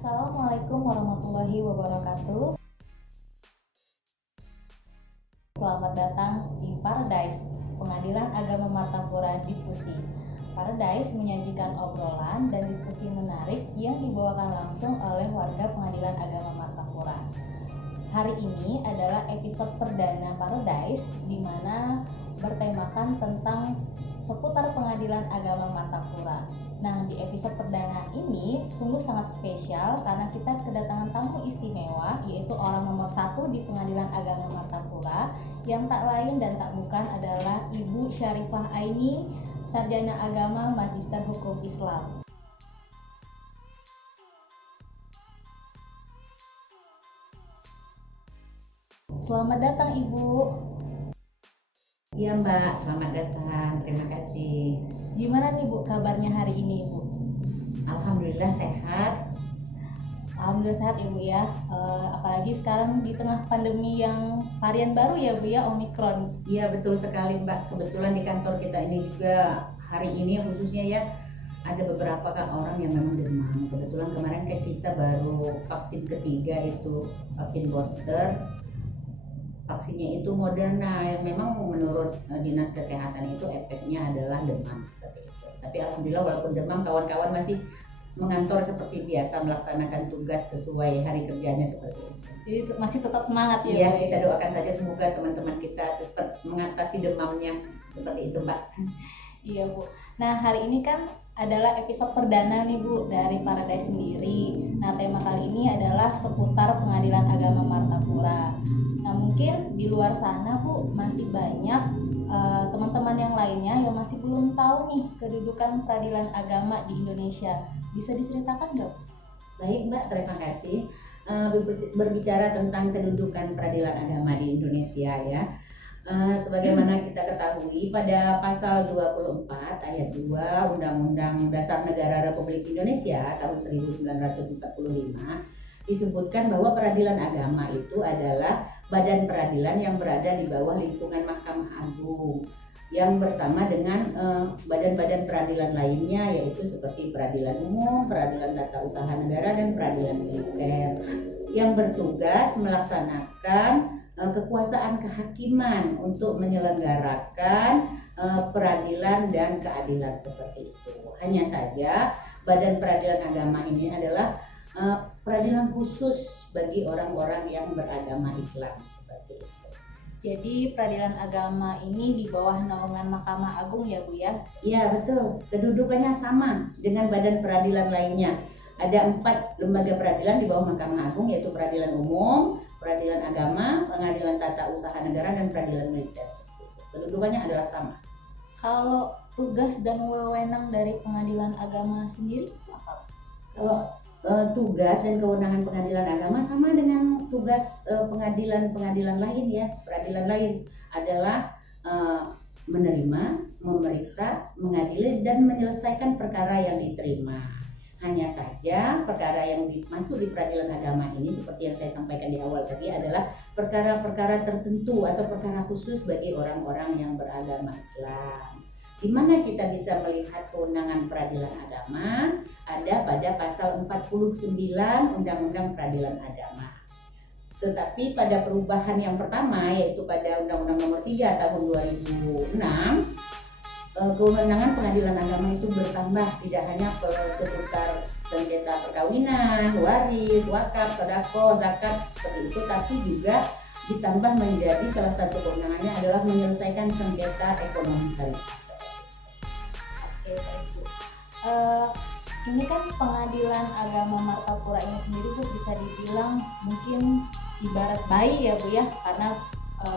Assalamualaikum warahmatullahi wabarakatuh. Selamat datang di Paradise, Pengadilan Agama Martapura Diskusi. Paradise menyajikan obrolan dan diskusi menarik yang dibawakan langsung oleh warga Pengadilan Agama Martapura. Hari ini adalah episode perdana Paradise, di mana bertemakan tentang seputar Pengadilan Agama Martapura. Nah, di episode perdana ini sungguh sangat spesial karena kita kedatangan tamu istimewa, yaitu orang nomor 1 di Pengadilan Agama Martapura, yang tak lain dan tak bukan adalah Ibu Syarifah Aini, Sarjana Agama Magister Hukum Islam. Selamat datang Ibu. Iya Mbak, selamat datang. Terima kasih. Gimana nih Bu kabarnya hari ini Ibu? Alhamdulillah sehat. Alhamdulillah sehat Ibu ya. Apalagi sekarang di tengah pandemi yang varian baru ya Bu ya, Omikron. Iya betul sekali Mbak. Kebetulan di kantor kita ini juga hari ini khususnya ya ada beberapa orang yang memang demam. Kebetulan kemarin kita baru vaksin ketiga itu vaksin booster. Vaksinnya itu Moderna, yang memang menurut Dinas Kesehatan itu efeknya adalah demam seperti itu. Tapi alhamdulillah walaupun demam, kawan-kawan masih mengantor seperti biasa, melaksanakan tugas sesuai hari kerjanya seperti itu. Jadi masih tetap semangat ya? Iya, kita doakan saja semoga teman-teman kita tetap mengatasi demamnya seperti itu Mbak. Iya Bu. Nah hari ini kan adalah episode perdana nih Bu dari Paradise sendiri. Nah tema kali ini adalah seputar Pengadilan Agama Martapura. Nah mungkin di luar sana Bu masih banyak teman-teman yang lainnya yang masih belum tahu nih kedudukan peradilan agama di Indonesia. Bisa diceritakan nggak? Baik Mbak, terima kasih. Berbicara tentang kedudukan peradilan agama di Indonesia ya. Sebagaimana kita ketahui pada pasal 24 ayat 2 Undang-Undang Dasar Negara Republik Indonesia tahun 1945 disebutkan bahwa peradilan agama itu adalah badan peradilan yang berada di bawah lingkungan Mahkamah Agung yang bersama dengan badan-badan peradilan lainnya, yaitu seperti peradilan umum, peradilan tata usaha negara, dan peradilan militer yang bertugas melaksanakan kekuasaan kehakiman untuk menyelenggarakan peradilan dan keadilan seperti itu. Hanya saja badan peradilan agama ini adalah peradilan khusus bagi orang-orang yang beragama Islam seperti itu. Jadi peradilan agama ini di bawah naungan Mahkamah Agung ya Bu ya? Iya betul, kedudukannya sama dengan badan peradilan lainnya. Ada 4 lembaga peradilan di bawah Mahkamah Agung, yaitu peradilan umum, peradilan agama, pengadilan tata usaha negara, dan peradilan militer. Kedudukannya adalah sama. Kalau tugas dan wewenang dari pengadilan agama sendiri itu apa? Kalau tugas dan kewenangan pengadilan agama sama dengan tugas pengadilan lain ya. Peradilan lain adalah menerima, memeriksa, mengadili, dan menyelesaikan perkara yang diterima. Hanya saja perkara yang masuk di peradilan agama ini seperti yang saya sampaikan di awal tadi adalah perkara-perkara tertentu atau perkara khusus bagi orang-orang yang beragama Islam. Di mana kita bisa melihat kewenangan peradilan agama ada pada pasal 49 Undang-Undang Peradilan Agama. Tetapi pada perubahan yang pertama, yaitu pada Undang-Undang Nomor 3 Tahun 2006, kewenangan pengadilan agama itu bertambah, tidak hanya seputar sengketa perkawinan, waris, wakaf, sedekah, zakat seperti itu, tapi juga ditambah menjadi salah satu kewenangannya adalah menyelesaikan sengketa ekonomi syariah. Oke, baik Bu. Ini kan Pengadilan Agama Martapura ini sendiri Bu bisa dibilang mungkin ibarat bayi ya Bu ya, karena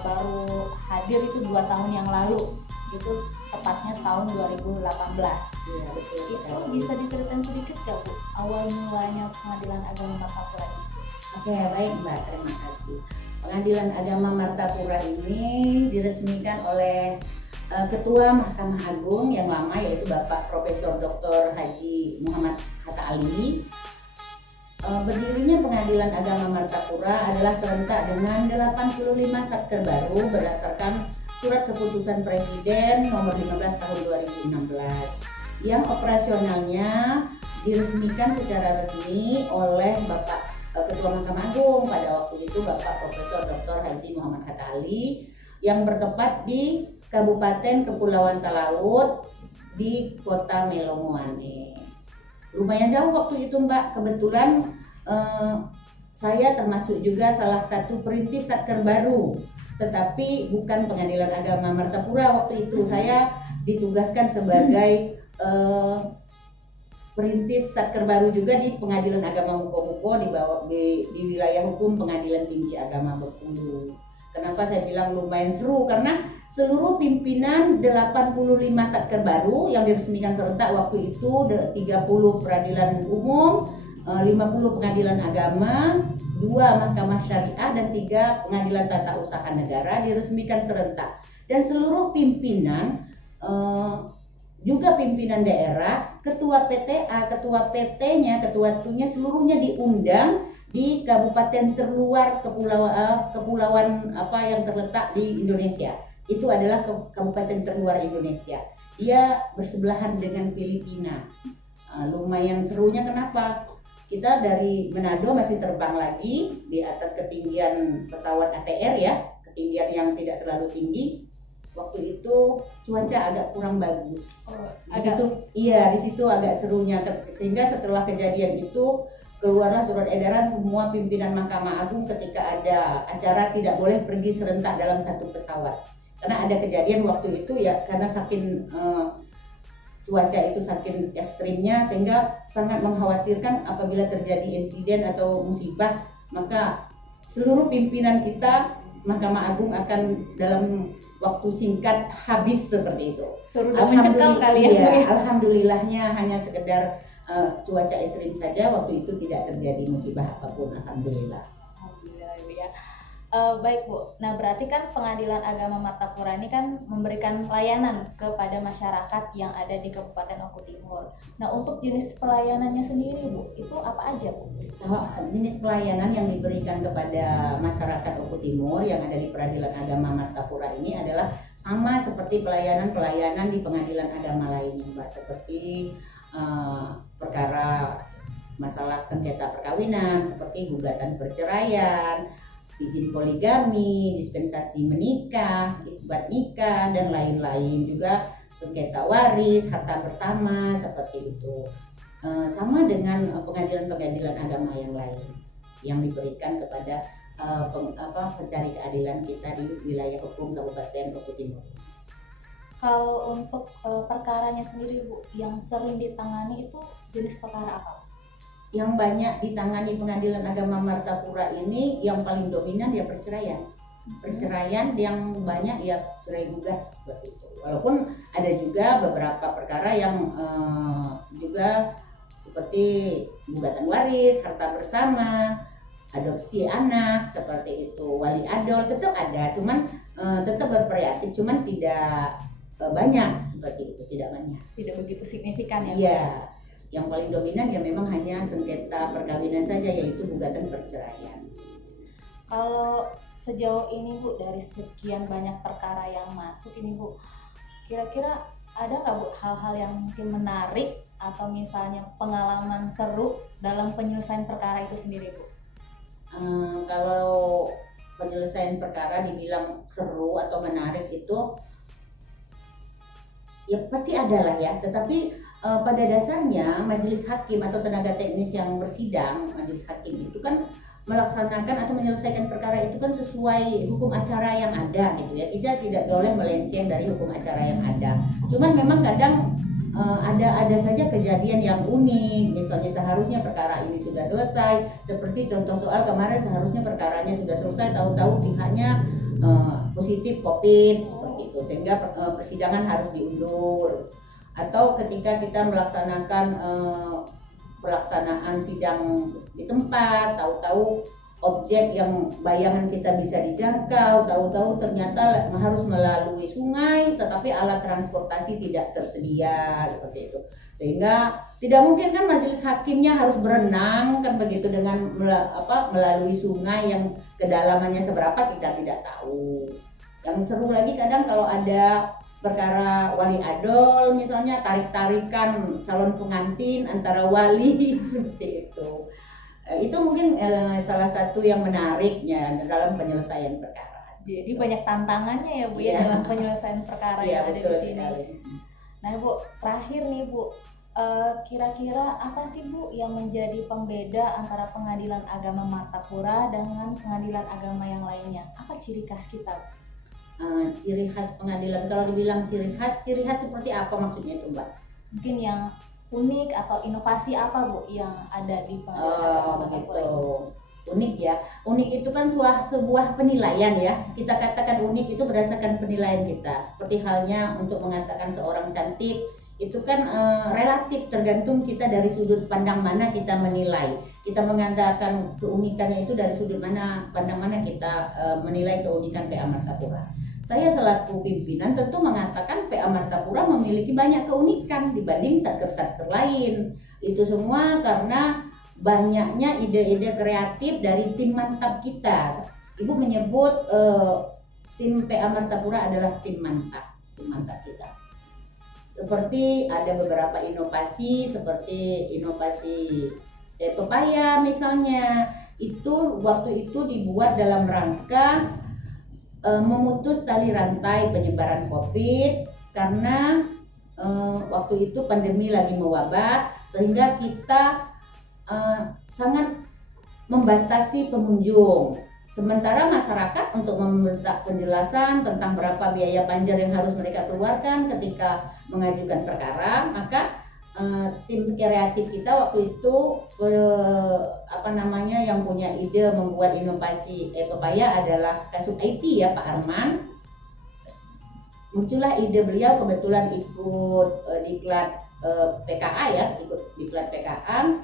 baru hadir itu 2 tahun yang lalu. Itu tepatnya tahun 2018. Iya, betul. Itu bisa diceritain sedikit gak Bu awal mulanya Pengadilan Agama Martapura ini? Oke, baik Mbak, terima kasih. Pengadilan Agama Martapura ini diresmikan oleh Ketua Mahkamah Agung yang lama, yaitu Bapak Profesor Dr. Haji Muhammad Hatta Ali. Berdirinya Pengadilan Agama Martapura adalah serentak dengan 85 satker baru berdasarkan Surat Keputusan Presiden nomor 15 tahun 2016 yang operasionalnya diresmikan secara resmi oleh Bapak Ketua Mahkamah Agung pada waktu itu, Bapak Profesor Dr. Haji Muhammad Hatta Ali, yang bertempat di Kabupaten Kepulauan Talaut di Kota Melongoan. Lumayan jauh waktu itu Mbak. Kebetulan saya termasuk juga salah satu perintis satker baru, tetapi bukan Pengadilan Agama Martapura waktu itu. Saya ditugaskan sebagai perintis satker baru juga di Pengadilan Agama Muko-Muko di wilayah hukum Pengadilan Tinggi Agama Bengkulu. Kenapa saya bilang lumayan seru? Karena seluruh pimpinan 85 satker baru yang diresmikan serentak waktu itu, 30 peradilan umum, 50 pengadilan agama, 2 mahkamah syariah, dan 3 pengadilan tata usaha negara diresmikan serentak. Dan seluruh pimpinan, juga pimpinan daerah, ketua PTA, ketua PT-nya, ketua TU-nya, seluruhnya diundang di kabupaten terluar kepulauan yang terletak di Indonesia. Itu adalah kabupaten terluar Indonesia. Dia bersebelahan dengan Filipina. Lumayan serunya kenapa? Kita dari Manado masih terbang lagi di atas ketinggian pesawat ATR ya, ketinggian yang tidak terlalu tinggi. Waktu itu cuaca agak kurang bagus. Di situ agak serunya, sehingga setelah kejadian itu keluarlah surat edaran semua pimpinan Mahkamah Agung ketika ada acara tidak boleh pergi serentak dalam satu pesawat. Karena ada kejadian waktu itu ya, karena saking cuaca itu saking ekstrimnya sehingga sangat mengkhawatirkan apabila terjadi insiden atau musibah, maka seluruh pimpinan kita Mahkamah Agung akan dalam waktu singkat habis seperti itu. Sudah mencekam kali ya. Iya, alhamdulillahnya hanya sekedar cuaca ekstrim saja, waktu itu tidak terjadi musibah apapun, alhamdulillah. Alhamdulillah ya. Baik Bu, nah berarti kan Pengadilan Agama Martapura ini kan memberikan pelayanan kepada masyarakat yang ada di Kabupaten Oku Timur. Nah untuk jenis pelayanannya sendiri Bu, itu apa aja Bu? Jenis pelayanan yang diberikan kepada masyarakat Oku Timur yang ada di Peradilan Agama Martapura ini adalah sama seperti pelayanan-pelayanan di pengadilan agama lainnya Mbak, seperti perkara masalah sengketa perkawinan, seperti gugatan perceraian, izin poligami, dispensasi menikah, isbat nikah, dan lain-lain, juga sengketa waris, harta bersama, seperti itu. Sama dengan pengadilan-pengadilan agama yang lain yang diberikan kepada pencari keadilan kita di wilayah hukum Kabupaten Oku Timur. Kalau untuk perkaranya sendiri Bu, yang sering ditangani itu jenis perkara apa? Yang banyak ditangani Pengadilan Agama Martapura ini yang paling dominan ya perceraian. Perceraian yang banyak ya cerai gugat seperti itu. Walaupun ada juga beberapa perkara yang juga seperti gugatan waris, harta bersama, adopsi anak, seperti itu, wali adol tetap ada, cuman tetap bervariatif, cuman tidak banyak seperti itu, tidak banyak. Tidak begitu signifikan ya? Iya. Yang paling dominan ya memang hanya sengketa perkawinan saja, yaitu gugatan perceraian. Kalau sejauh ini Bu, dari sekian banyak perkara yang masuk ini Bu, kira-kira ada nggak Bu hal-hal yang mungkin menarik atau misalnya pengalaman seru dalam penyelesaian perkara itu sendiri Bu? Kalau penyelesaian perkara dibilang seru atau menarik itu ya pasti ada lah ya, tetapi pada dasarnya majelis hakim atau tenaga teknis yang bersidang, majelis hakim itu kan melaksanakan atau menyelesaikan perkara itu kan sesuai hukum acara yang ada gitu ya, tidak boleh melenceng dari hukum acara yang ada. Cuman memang kadang ada saja kejadian yang unik, misalnya seharusnya perkara ini sudah selesai, seperti contoh soal kemarin seharusnya perkaranya sudah selesai, tahu-tahu pihaknya positif COVID seperti gitu, sehingga persidangan harus diundur. Atau ketika kita melaksanakan pelaksanaan sidang di tempat, tahu-tahu objek yang bayangan kita bisa dijangkau, tahu-tahu ternyata harus melalui sungai, tetapi alat transportasi tidak tersedia seperti itu. Sehingga tidak mungkin kan majelis hakimnya harus berenang kan begitu dengan melalui sungai yang kedalamannya seberapa kita tidak tahu. Yang seru lagi kadang kalau ada perkara wali adol misalnya, tarik-tarikan calon pengantin antara wali seperti itu. Itu mungkin salah satu yang menariknya dalam penyelesaian perkara. Jadi banyak tantangannya ya Bu ya dalam penyelesaian perkara yang ada di sini. Sekali. Nah Bu, terakhir nih Bu, kira-kira apa sih Bu yang menjadi pembeda antara Pengadilan Agama Martapura dengan pengadilan agama yang lainnya? Apa ciri khas kita? Ciri khas pengadilan, kalau dibilang ciri khas seperti apa maksudnya itu Mbak? Mungkin yang unik atau inovasi apa Bu yang ada di Pengadilan Agama Martapura itu? Unik ya, unik itu kan sebuah penilaian ya. Kita katakan unik itu berdasarkan penilaian kita. Seperti halnya untuk mengatakan seorang cantik itu kan relatif, tergantung kita dari sudut pandang mana kita menilai. Kita mengatakan keunikannya itu dari sudut pandang mana kita menilai keunikan PA Martapura. Saya selaku pimpinan tentu mengatakan PA Martapura memiliki banyak keunikan dibanding satker-satker lain. Itu semua karena banyaknya ide-ide kreatif dari tim mantap kita. Ibu menyebut tim PA Martapura adalah tim mantap kita. Seperti ada beberapa inovasi, seperti inovasi pepaya misalnya, itu waktu itu dibuat dalam rangka memutus tali rantai penyebaran COVID karena waktu itu pandemi lagi mewabah, sehingga kita sangat membatasi pengunjung. Sementara masyarakat untuk meminta penjelasan tentang berapa biaya panjar yang harus mereka keluarkan ketika mengajukan perkara, maka tim kreatif kita waktu itu yang punya ide membuat inovasi pepaya adalah Kasub IT ya, Pak Arman. Muncullah ide beliau, kebetulan ikut diklat PKA ya, ikut diklat PKA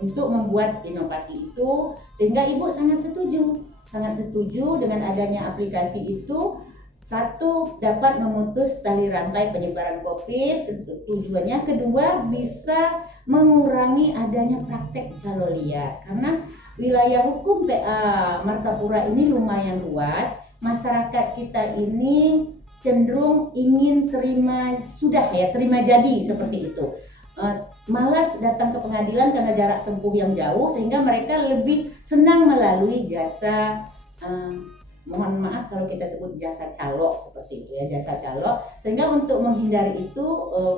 untuk membuat inovasi itu, sehingga Ibu sangat setuju dengan adanya aplikasi itu. Satu, dapat memutus tali rantai penyebaran COVID, tujuannya. Kedua, bisa mengurangi adanya praktek calo liar, karena wilayah hukum PA Martapura ini lumayan luas. Masyarakat kita ini cenderung ingin terima jadi seperti itu. Malas datang ke pengadilan karena jarak tempuh yang jauh, sehingga mereka lebih senang melalui jasa mohon maaf kalau kita sebut jasa calo seperti itu ya, jasa calo. Sehingga untuk menghindari itu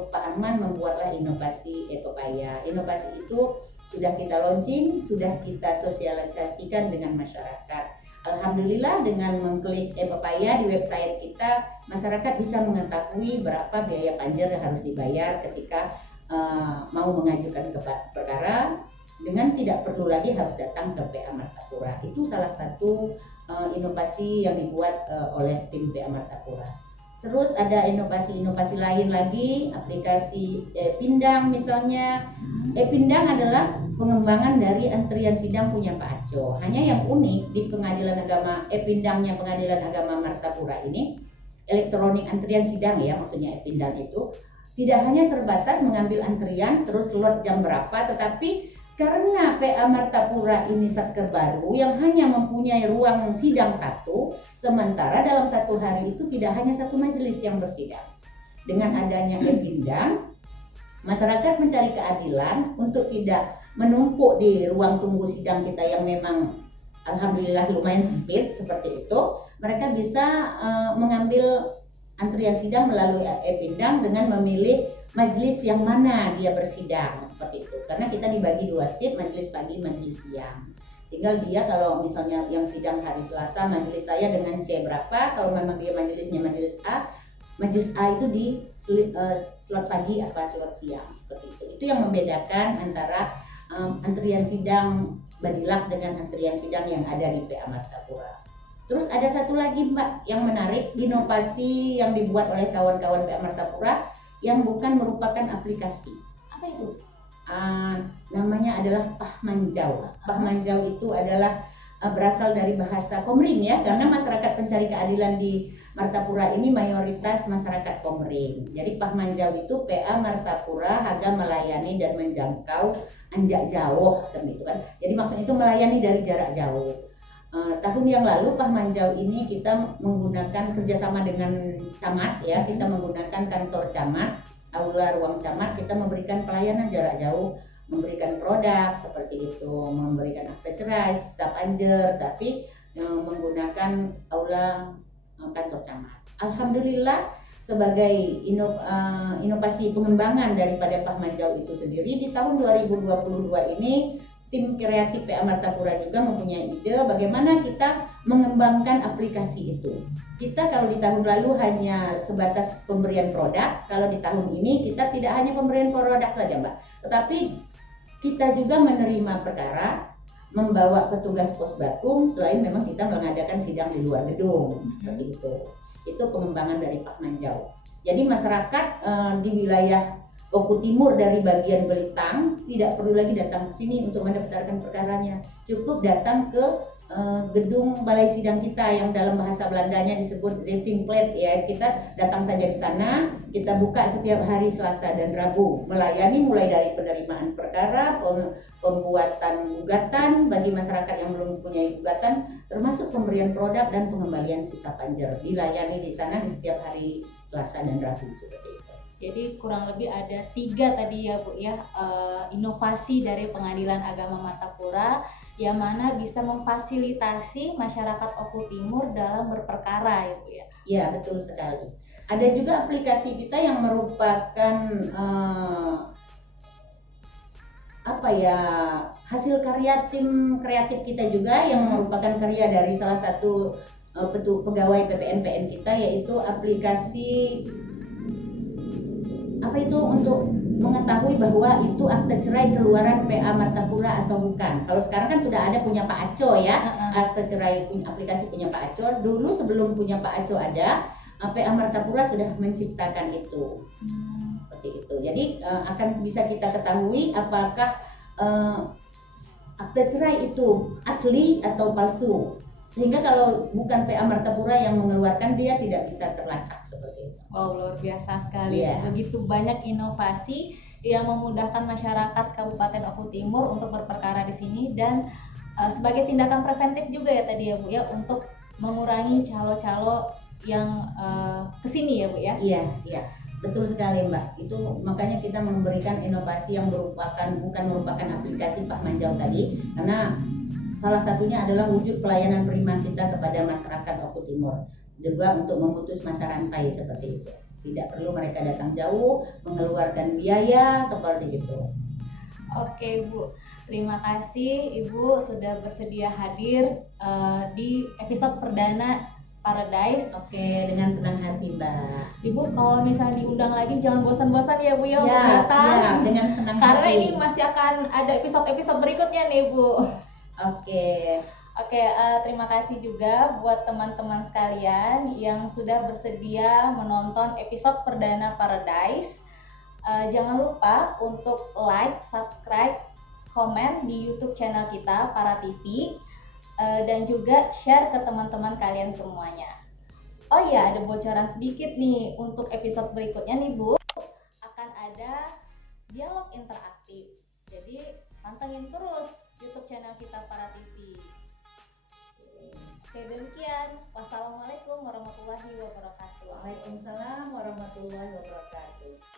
Pak Arman membuatlah inovasi pepaya. Inovasi itu sudah kita launching, sudah kita sosialisasikan dengan masyarakat. Alhamdulillah dengan mengklik pepaya di website kita, masyarakat bisa mengetahui berapa biaya panjar yang harus dibayar ketika mau mengajukan perkara, dengan tidak perlu lagi harus datang ke PA Martapura. Itu salah satu inovasi yang dibuat oleh tim PA Martapura. Terus ada inovasi-inovasi lain lagi, aplikasi Pindang misalnya. Pindang adalah pengembangan dari antrian sidang punya Pak Aco. Hanya yang unik di Pengadilan Agama Pindangnya Pengadilan Agama Martapura ini, elektronik antrian sidang ya, maksudnya Pindang itu tidak hanya terbatas mengambil antrian terus slot jam berapa, tetapi karena PA Martapura ini satker baru yang hanya mempunyai ruang sidang satu, sementara dalam satu hari itu tidak hanya satu majelis yang bersidang. Dengan adanya Pindang, masyarakat mencari keadilan untuk tidak menumpuk di ruang tunggu sidang kita yang memang alhamdulillah lumayan sempit seperti itu. Mereka bisa mengambil antrian sidang melalui Pindang dengan memilih majelis yang mana dia bersidang seperti itu. Karena kita dibagi 2 shift, majelis pagi, majelis siang. Tinggal dia kalau misalnya yang sidang hari Selasa, majelis saya dengan C berapa. Kalau memang dia majelisnya majelis A itu di slot pagi apa slot siang seperti itu. Itu yang membedakan antara antrian sidang Badilak dengan antrian sidang yang ada di PA Martapura. Terus ada satu lagi Mbak yang menarik, inovasi yang dibuat oleh kawan-kawan PA Martapura yang bukan merupakan aplikasi. Apa itu? Namanya adalah Pahmanjau. Pahmanjau itu adalah berasal dari bahasa Komering ya, karena masyarakat pencari keadilan di Martapura ini mayoritas masyarakat Komering. Jadi Pahmanjau itu PA Martapura Haga melayani dan menjangkau anjak jauh seperti itu kan. Jadi maksudnya itu melayani dari jarak jauh. Tahun yang lalu Pahmanjau ini kita menggunakan kerjasama dengan camat ya, kita menggunakan kantor camat, aula ruang camat, kita memberikan pelayanan jarak jauh, memberikan produk seperti itu, memberikan akte cerai, sisa panjer, tapi menggunakan aula kantor camat. Alhamdulillah sebagai inovasi pengembangan daripada Pahmanjau itu sendiri, di tahun 2022 ini tim kreatif PA Martapura juga mempunyai ide bagaimana kita mengembangkan aplikasi itu. Kita kalau di tahun lalu hanya sebatas pemberian produk, kalau di tahun ini kita tidak hanya pemberian produk saja Mbak, tetapi kita juga menerima perkara, membawa petugas pos bakum, selain memang kita mengadakan sidang di luar gedung seperti itu. Itu pengembangan dari Pahmanjau. Jadi masyarakat di wilayah Oku Timur dari bagian Belitang tidak perlu lagi datang ke sini untuk mendaftarkan perkaranya, cukup datang ke gedung balai sidang kita yang dalam bahasa Belandanya disebut Zittingplat ya. Kita datang saja di sana, kita buka setiap hari Selasa dan Rabu, melayani mulai dari penerimaan perkara, pembuatan gugatan bagi masyarakat yang belum mempunyai gugatan, termasuk pemberian produk dan pengembalian sisa panjer, dilayani di sana di setiap hari Selasa dan Rabu seperti itu. Jadi kurang lebih ada 3 tadi ya Bu ya, inovasi dari Pengadilan Agama Martapura yang mana bisa memfasilitasi masyarakat Oku Timur dalam berperkara ya Bu ya. Ya betul sekali. Ada juga aplikasi kita yang merupakan hasil karya tim kreatif kita juga, yang merupakan karya dari salah satu pegawai PPNPN kita, yaitu aplikasi untuk mengetahui bahwa itu akte cerai keluaran PA Martapura atau bukan. Kalau sekarang kan sudah ada punya Pak Aco ya, akte cerai aplikasi punya Pak Aco. Dulu sebelum punya Pak Aco ada, PA Martapura sudah menciptakan itu. Seperti itu. Jadi akan bisa kita ketahui apakah akte cerai itu asli atau palsu. Sehingga kalau bukan PA Martapura yang mengeluarkan, dia tidak bisa terlacak seperti itu. Wow, luar biasa sekali. Begitu banyak inovasi yang memudahkan masyarakat Kabupaten Oku Timur untuk berperkara di sini, dan sebagai tindakan preventif juga ya tadi ya Bu ya, untuk mengurangi calo-calo yang kesini ya Bu ya. Iya. Betul sekali Mbak. Itu makanya kita memberikan inovasi yang bukan merupakan aplikasi Pahmanjau tadi, karena salah satunya adalah wujud pelayanan prima kita kepada masyarakat Oku Timur, juga untuk memutus mata rantai seperti itu. Tidak perlu mereka datang jauh, mengeluarkan biaya seperti itu. Oke Bu, terima kasih Ibu sudah bersedia hadir di episode perdana Paradise. Oke, dengan senang hati Mbak. Ibu kalau misalnya diundang lagi jangan bosan-bosan ya Bu ya untuk Siap, datang. dengan senang Karena hati. ini masih akan ada episode-episode berikutnya nih Bu. Oke, terima kasih juga buat teman-teman sekalian yang sudah bersedia menonton episode perdana Paradise. Jangan lupa untuk like, subscribe, komen di YouTube channel kita Para TV, dan juga share ke teman-teman kalian semuanya. Oh ya, ada bocoran sedikit nih untuk episode berikutnya nih Bu, akan ada dialog interaktif. Jadi pantengin terus YouTube channel kita Para TV. Oke, demikian. Wassalamualaikum warahmatullahi wabarakatuh. Waalaikumsalam warahmatullahi wabarakatuh.